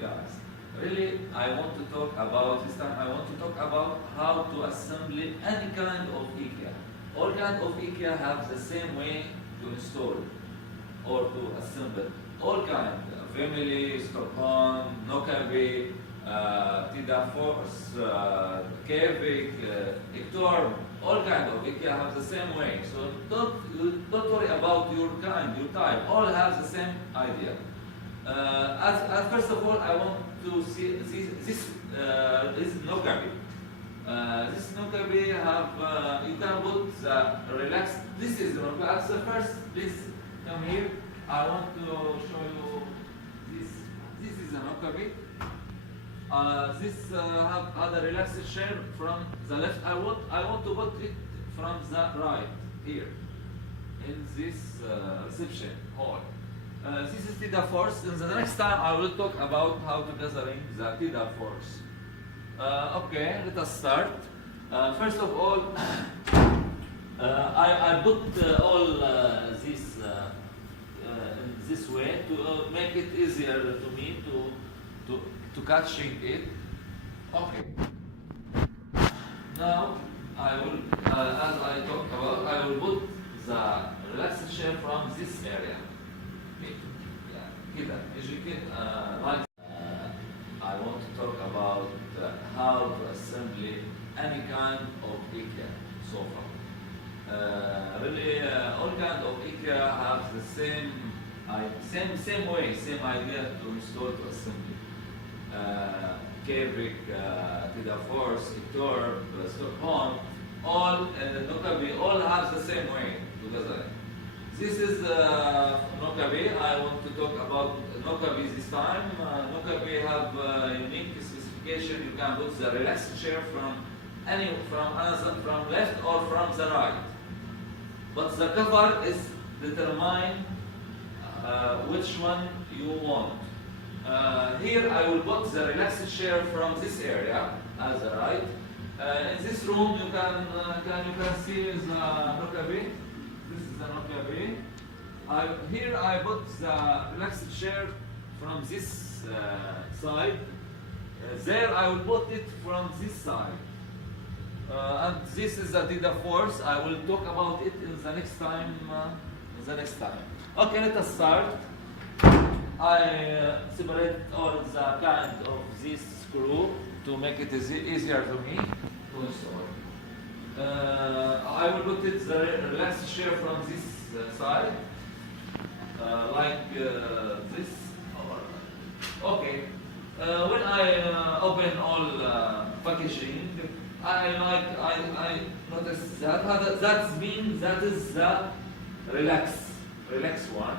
guys. Really, I want to talk about this time. I want to talk about how to assemble any kind of Ikea. All kind of Ikea have the same way to install or to assemble. All kind, vimle, Stockholm, Nockeby, tidafors, kivik, ektorp. All kind of Ikea have the same way. So don't worry about your kind, your type. All have the same idea. As first of all, I want to see this Nockeby. This Nockeby have you can put the relaxed. This is the Nockeby. So first, please come here. I want to show you this. This is a Nockeby. This have other relaxed chair from the left. I want to put it from the right here in this reception hall. This is tidafors. In the next time, I will talk about how to gathering the tidafors. Okay, let us start. First of all, I put all this in this way to make it easier to me to catching it. Okay. Now I will, as I talked about, I will put the relaxed chair from this area. كده يجي كده I want to talk about how to assemble any kind of Ikea sofa. Really, all kind of Ikea have the same way, same idea to install, to assemble. Kivik, tidafors, ektorp, Stockholm, all Nockeby, all have the same way together. This is Nockeby. I want to talk about Nockeby this time. Nockeby have unique specification. You can put the relaxed chair from left or from the right. But the cover is determine which one you want. Here I will put the relaxed chair from this area as the right. In this room you can see the Nockeby. This is the Nockeby. Here I put the relaxed chair from this side. There I will put it from this side. And this is the tidafors. I will talk about it in the next time. Okay, let us start. I separate all the kind of this screw to make it easier to me to install. I will put it the relaxed chair from this side, like this. Okay. When I open all packaging, I notice that means that is the relax one.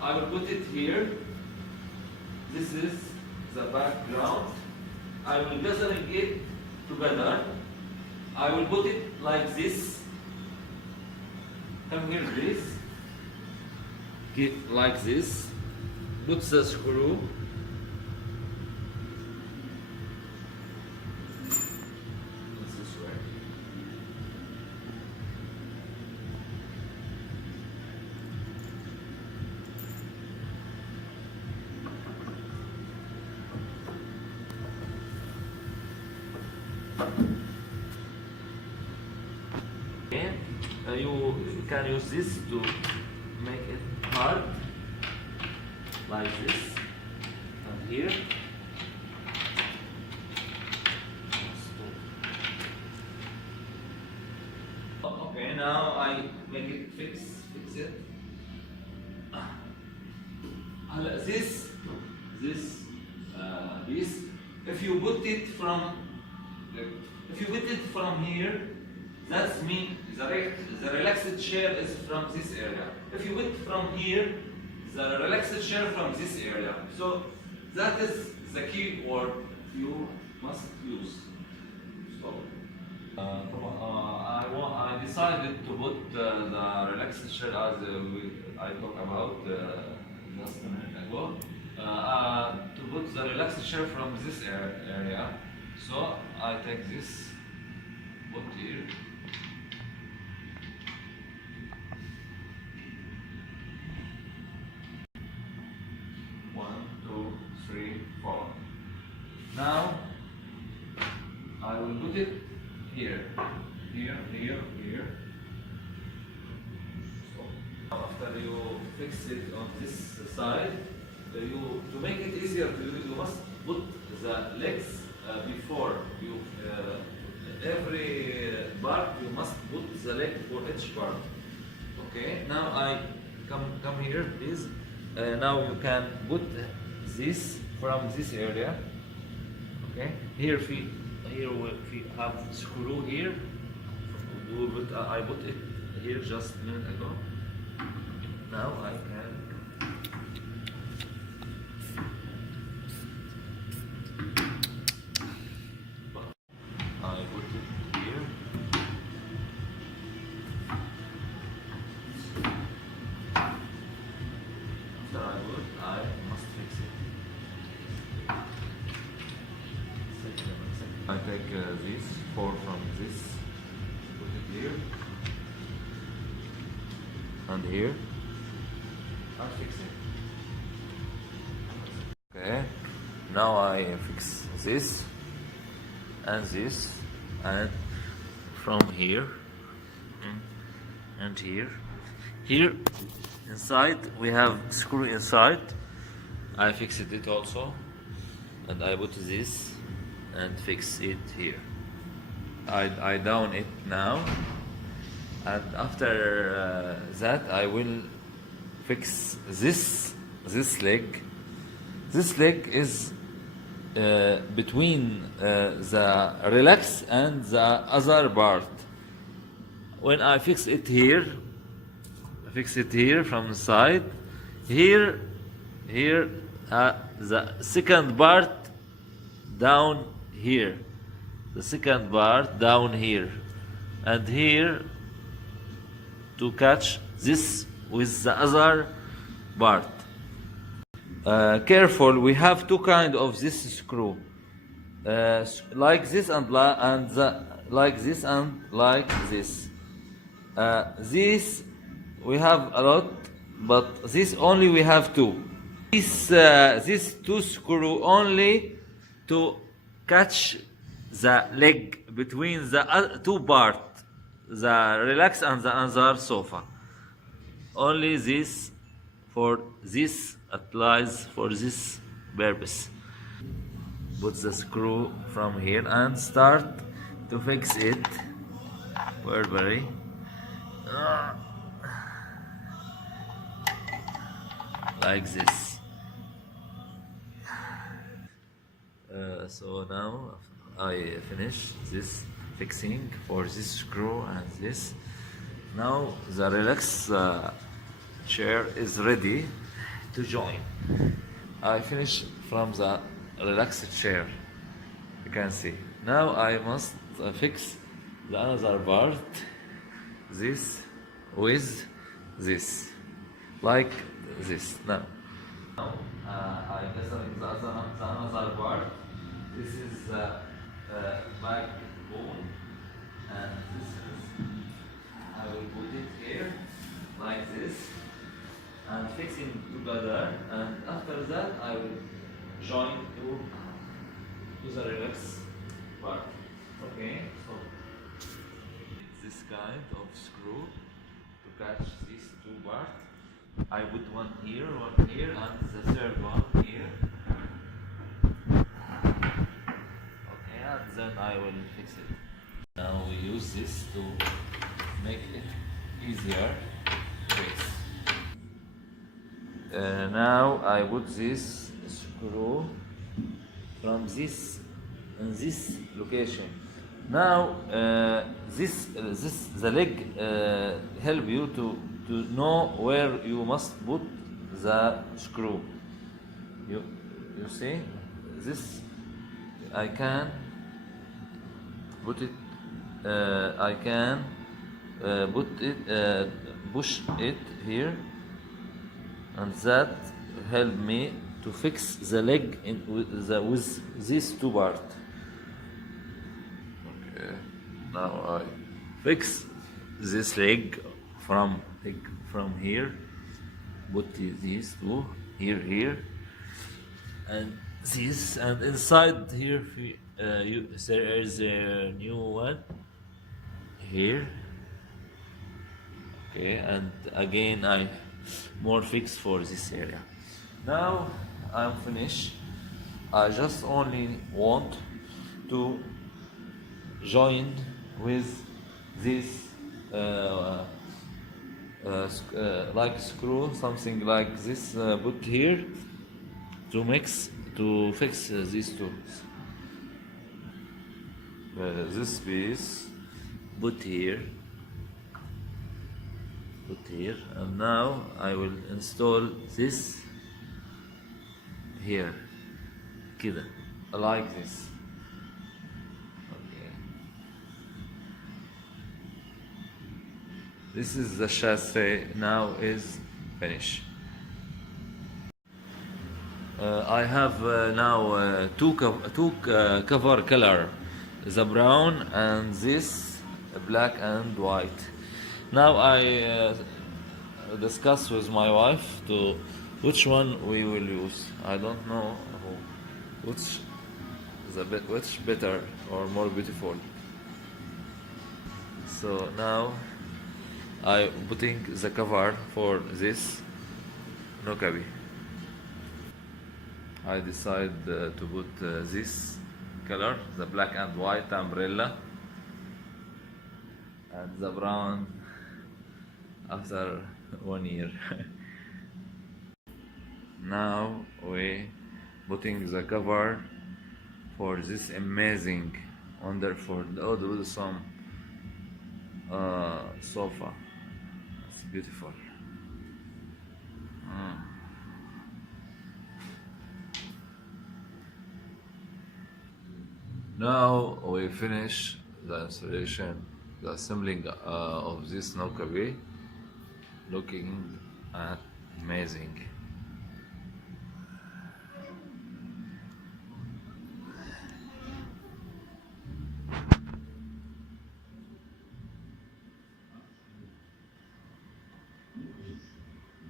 I will put it here. This is the background. I will gathering it together. I will put it like this. Come here, please. Get like this. Put the screw. This way. You can use this to make it hard, like this, and here. Okay, now I make it fix it. This piece, if you put it from here, that means the relaxed chair is from this area. If you put it from here, the relaxed chair from this area. So that is the key word you must use. So I decided to put the relaxed chair as I talked about just a minute ago. To put the relaxed chair from this area. So I take this, put here. 1, 2, 3, 4. Now I will put it here, here. So after you fix it on this side, to make it easier to you must put the legs before you. Every part you must put the leg for each part. Okay. Now I come here, please. Now you can put this from this area. Okay. Here we have screw here. I put it here just a minute ago. Now I can. I put it here. After I must fix it. I take this, four from this, put it here, and here, and fix it. Okay, now I fix this, and from here, and here. Here, inside, we have screw inside. I fixed it also, and I put this and fix it here. I down it now, and after that I will fix this leg. This leg is between the relax and the other part. When I fix it here from the side, here the second part down here, the second part down here, and here to catch this with the other part. Careful, we have two kind of this screw, like this and like this and like this. This we have a lot, but this only we have two. This two screw only to catch the leg between the two part, the relax and the other sofa. Only this for this applies for this purpose. Put the screw from here and start to fix it. Very like this. So now I finish this fixing for this screw and this. Now the relax chair is ready to join. I finish from the relaxed chair. You can see. Now I must fix the other part. This with this, like this. Now I guess the other part. This is the backbone, and this is. I will put it here like this and fixing together, and after that I will join to the relax part. Okay, so this kind of screw to catch these two parts. I put one here, and the third one here. Okay, and then I will fix it. Now we use this to make it easier to fix. Now I put this screw from this in this location. Now the leg help you to know where you must put the screw. You see this. I can put it. I can put it, push it here, and that help me to fix the leg with these two parts. Okay, now I fix this leg from here. Put these two here, and this, and inside here there is a new one here. Okay, and again I more fix for this area. Now I'm finished. I just only want to join with this like screw, something like this, put here to mix to fix these two. This piece put here, and now I will install this here كده like this. Okay, this is the chassis now is finished. I have now two cover color, the brown and this black and white. Now I discuss with my wife to which one we will use. I don't know which which better or more beautiful. So now I putting the cover for this Nockeby. I decide to put this color, the black and white umbrella, and the brown after 1 year. Now we putting the cover for this amazing, wonderful, awesome sofa. It's beautiful. Now we finish the installation, the assembling of this Nockeby, looking amazing.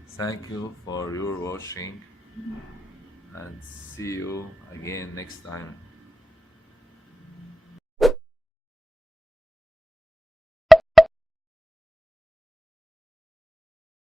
Thank you for your watching, and see you again next time.